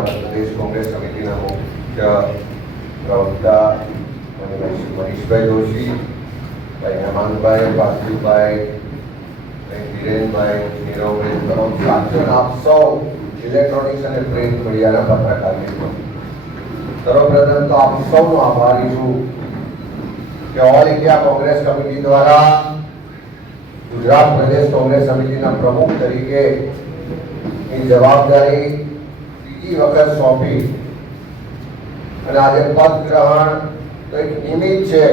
અમારા પ્રદેશ કોંગ્રેસ સમિતિના મુખ્ય પ્રવક્તા મનીષભાઈ જોશી, ભાઈ હેમાંતભાઈ, પાર્થિવભાઈ, ધીરેનભાઈ, નીરવભાઈ, તમામ સાથીઓ, આપ સૌ ઇલેક્ટ્રોનિક્સ અને પ્રિન્ટ મીડિયાના પત્રકાર મિત્રો, સર્વપ્રથમ તો આપ સૌનો આભારી છું કે ઓલ ઇન્ડિયા કોંગ્રેસ કમિટી દ્વારા ગુજરાત પ્રદેશ કોંગ્રેસ સમિતિના પ્રમુખ તરીકે ની જવાબદારી ત્રીજી વખત સોંપી અને આજે પદ ગ્રહણ તો એક નિમિત્ત છે,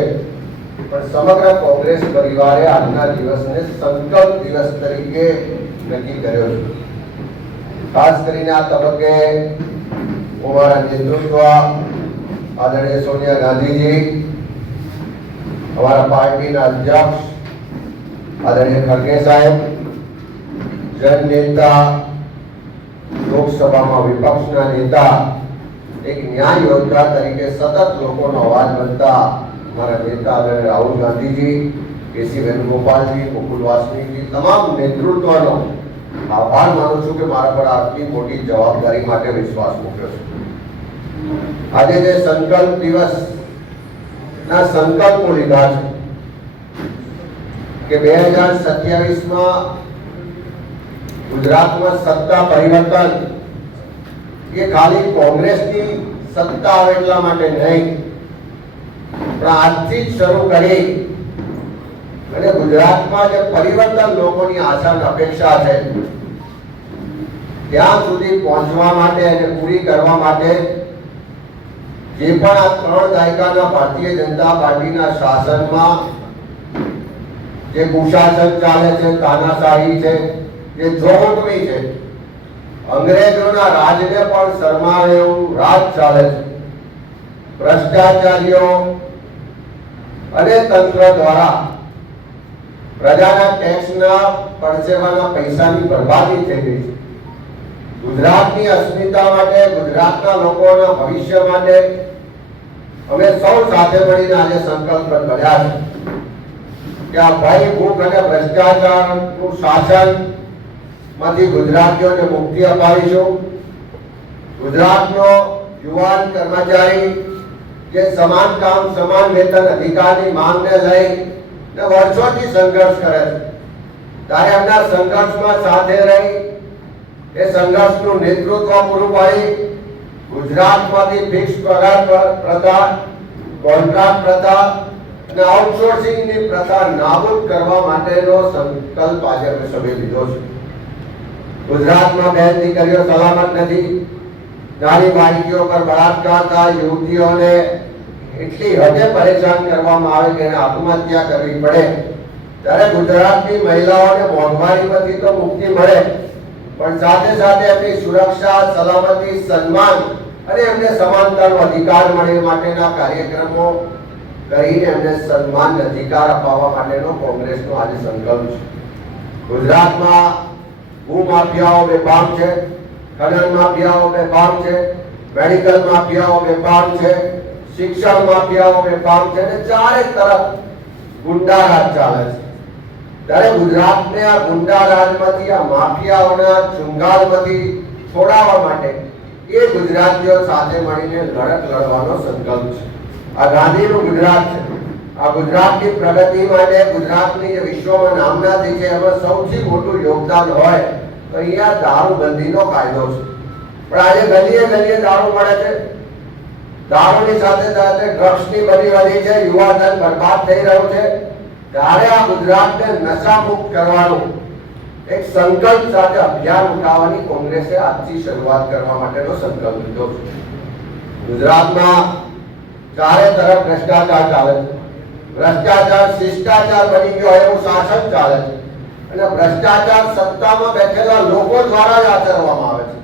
પણ સમગ્ર કોંગ્રેસ પરિવારે આજના દિવસને સંકલ્પ દિવસ તરીકે નક્કી કર્યો છે. ખાસ કરીને આ તબક્કે હું મારા નેતૃત્વ આદરણીય સોનિયા ગાંધીજી, हमारा पार्टी ना अध्यक्ष आदरणीय खड़गे साहेब, जन नेता, लोकसभा में विपक्ष नेता, एक न्याय योद्धा तरीके सतत लोगों अवाज बनता हमारा नेता आदरणीय राहुल गांधी जी, केसी वेणुगोपाल जी, मुकुल वासनिक जी, तमाम नेतृत्व आभार मानु छू कि मारा पर आटली मोटी जवाबदारी माटे विश्वास मूक्यो छे. आज जे संकल्प दिवस ना संकल्पो लीधा है कि 2027 में गुजरात में सत्ता परिवर्तन ये खाली कांग्रेस की सत्ता आवे એટલા માટે નહીં, પણ આજથી જ શરૂ કરી અને ગુજરાતમાં જે પરિવર્તન લોકોની આશા અને અપેક્ષા છે ત્યાં સુધી પહોંચવા માટે અને પૂરી કરવા માટે જે પણ આ 3 દાયકાના ભારતીય જનતા પાર્ટીના શાસનમાં જે કુશાસન ચાલે છે, તાનાશાહી છે, જે જોહુકમી છે, અંગ્રેજોના રાજને પણ શરમાવે એવું રાજ ચાલે છે, ભ્રષ્ટાચારીઓ અને તંત્ર દ્વારા પ્રજાના ટેક્સના પરસેવાના પૈસાની બરબાદી થઈ રહી છે. ગુજરાતની અસ્મિતા માટે, ગુજરાતના લોકોના ભવિષ્ય માટે અમે સૌ સાથે મળીને આજે સંકલ્પ કર્યા છે કે આ ભય, ભૂખ અને ભ્રષ્ટાચારનું શાસન માંથી ગુજરાતીઓને મુક્તિ અપાવીશું. ગુજરાતનો યુવાન કર્મચારી જે સમાન કામ સમાન વેતન અધિકારની માંગને લઈને વર્ષોથી સંઘર્ષ કરે છે, ત્યારે એમના સંઘર્ષમાં સાથે રહી એ સંઘર્ષનું નેતૃત્વ પૂરું પાડી ગુજરાતમાંથી ફિક્સ પગાર પ્રથા, કોન્ટ્રાક્ટ પ્રથા અને આઉટસોર્સિંગની પ્રથા નાબૂદ કરવા માટેનો સંકલ્પ આજે અમે સભે લીધો છે. ગુજરાતમાં બહેન દીકરીઓ સલામત નથી, નાની બાળકીઓ પર બળાત્કાર થાય, યુવતીઓને એટલી હદે પરેશાન કરવામાં આવે કે એને આત્મહત્યા કરવી પડે, ત્યારે ગુજરાતની મહિલાઓને મોંઘવારીમાંથી તો મુક્તિ મળે, પણ સાથે સાથે એમની સુરક્ષા, સલામતી, સન્માન અને એમને સમાનતાનો અધિકાર મળે માટેના કાર્યક્રમો કરીને એમને સન્માન અધિકાર અપાવવા માટેનો કોંગ્રેસનો આજે સંકલ્પ છે. ગુજરાતમાં ભૂમાફિયાઓ બેફામ છે, ખનન માફિયાઓ બેફામ છે, મેડિકલ માફિયાઓ બેફામ છે, શિક્ષણ માફિયાઓ બેફામ છે અને ચારે તરફ ગુંડારાજ ચાલે છે. ત્યારે ગુજરાતને આ ગુંડારાજમાંથી, આ માફિયાઓના ચુંગાલમાંથી છોડાવવા માટે એ ગુજરાતીઓ સાથે મળીને લડત લડવાનો સંકલ્પ છે. આ ગાંધીનું ગુજરાત છે. આ ગુજરાતની પ્રગતિ માટે, ગુજરાતની જે વિશ્વમાં નામના થઈ છે એમાં સૌથી મોટું યોગદાન હોય તો અહીંયા દારૂબંધીનો કાયદો છે. પણ આજે ગલીએ ગલીએ દારૂ મળે છે, દારૂની સાથે સાથે ડ્રગ્સની બધી વધી છે, યુવાધન બરબાદ થઈ રહ્યું છે. ત્યારે આ ગુજરાતને નશા મુક્ત કરવાનું એક સંકલ્પ સાથે અભિયાન ઉઠાવવાની કોંગ્રેસે આજથી શરૂઆત કરવા માટેનો સંકલ્પ લીધો છે. ગુજરાતમાં ચારે તરફ ભ્રષ્ટાચાર ચાલે છે, ભ્રષ્ટાચાર શિષ્ટાચાર બની ગયો એવું શાસન ચાલે છે અને ભ્રષ્ટાચાર સત્તામાં બેઠેલા લોકો દ્વારા જ આચરવામાં આવે છે.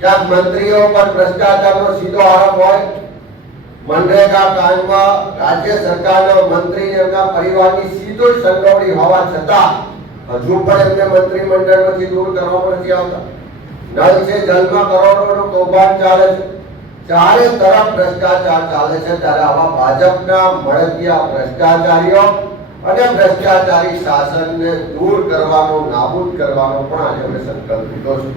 ક્યાંક મંત્રીઓ પર ભ્રષ્ટાચારનો સીધો આરોપ હોય, મનરેગા કામમાં રાજ્ય સરકારના મંત્રી એમના પરિવારની સીધો જ સંડોવણી હોવા છતાં હજુ પણ એમને મંત્રીમંડળમાંથી દૂર કરવામાં નથી આવતા. નળ છે જલમાં કરોડોનું કૌભાંડ ચાલે છે, ચારે તરફ ભ્રષ્ટાચાર ચાલે છે. ત્યારે આવા ભાજપના મળતિયા ભ્રષ્ટાચારીઓ અને ભ્રષ્ટાચારી શાસનને દૂર કરવાનો, નાબૂદ કરવાનો પણ આજે અમે સંકલ્પ લીધો છે.